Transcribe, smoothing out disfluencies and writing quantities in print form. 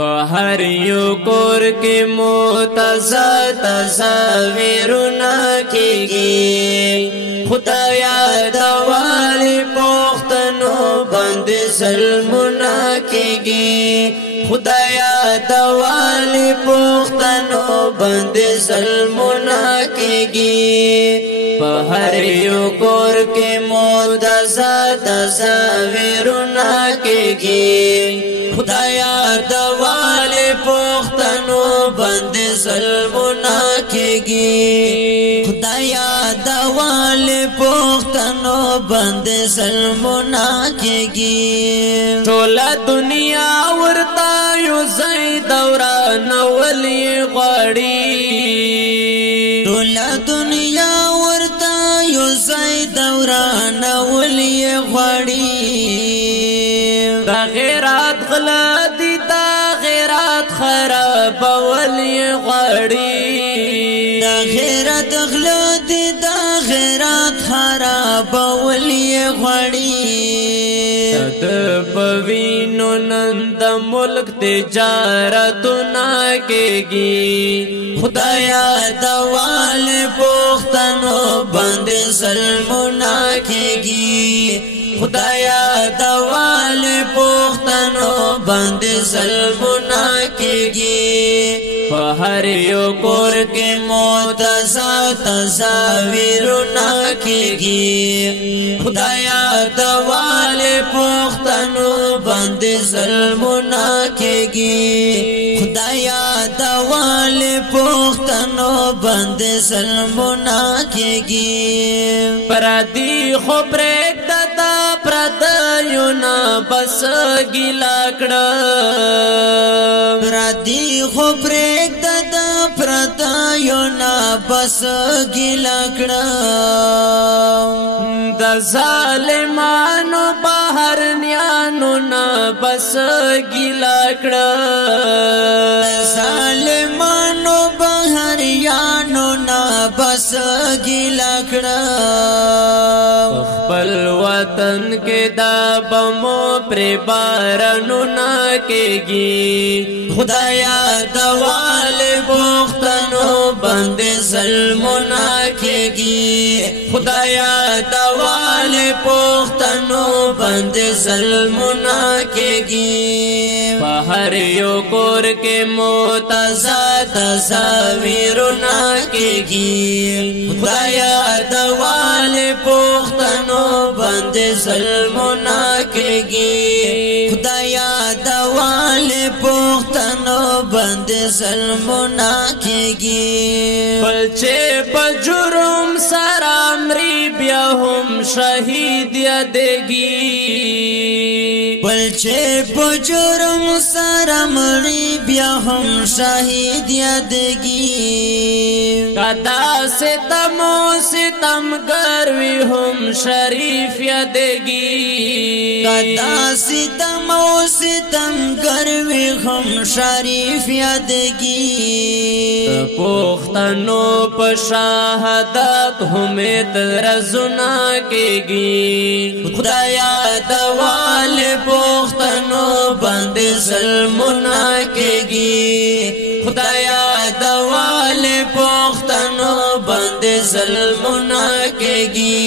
her you core के मोतज़ा तज़ाविरुना केगी खुदाया दवाले पोख्तनो बंद ज़ल्मुना केगी खुदाया दवाले पोख्तनो बंद ज़ल्मुना केगी हर यू कोर के मोतज़ा तज़ाविरुना केगी खुदाया दवाले पोख्तनो बंद ज़ल्मुना केगी खुदाया दवाले पोख्तनो बंद ज़ल्मुना केगी टोला दुनिया वर्ता यू ज़ई दौरान वली ग़ड़ी टोला दुनिया वर्ता यू ज़ई दौरान वली ग़ड़ी غیرات غلطی تا غیرات خراب ولی غړی دا غیرات غلطی تا غیرات خراب ولی غړی د پوینو نند ملک تجارت نا کېږي خدایا دوال پختنو بند ظلمنا کېږي خدایا دوال پختنو بند ظلمنا کېږي په هر یو کور کې موتزا تزاویرنا کېږي خدایا دوال پختنو بند ظلمنا کېږي خدایا دوال پختنو بند ظلمنا کېږي پردي خو پرېږده پردیونا بس گیلا کړه پردی خو پرېږده د پردیونا بس گیلا کړه د ظالمانو بهرنیانو نه بس گیلا کړه د ظالمانو بهرنیانو نه بس گیلا کړه خپل وطن کے دا بمو پر بارنو نا کېږي خدایا دوال پختنو بند ظلمنا کېږي خدایا دوال پختنو بند ظلمنا کېږي په هر یو کور کې موتزا تزاویرنا کېږي خدایا دوال پختنو بند ظلمنا کېږي خدایا دوال پختنو بند ظلمنا کېږي بلچې په جرم سره مري بیا هم شهید یادېږي بلچې په جرم سره مري بیا هم شهید یادېږي کدا ستمو ستمګر وي هم شریف یادېږي کدا ستمو ستمګر وي هم شریف یادېږي پښتنو په شهادت هم ترزنا کېږي خدایا دوال پښتنو بند ظلمنا کېږي خدایا دوال پښتنو بند ظلمنا کېږي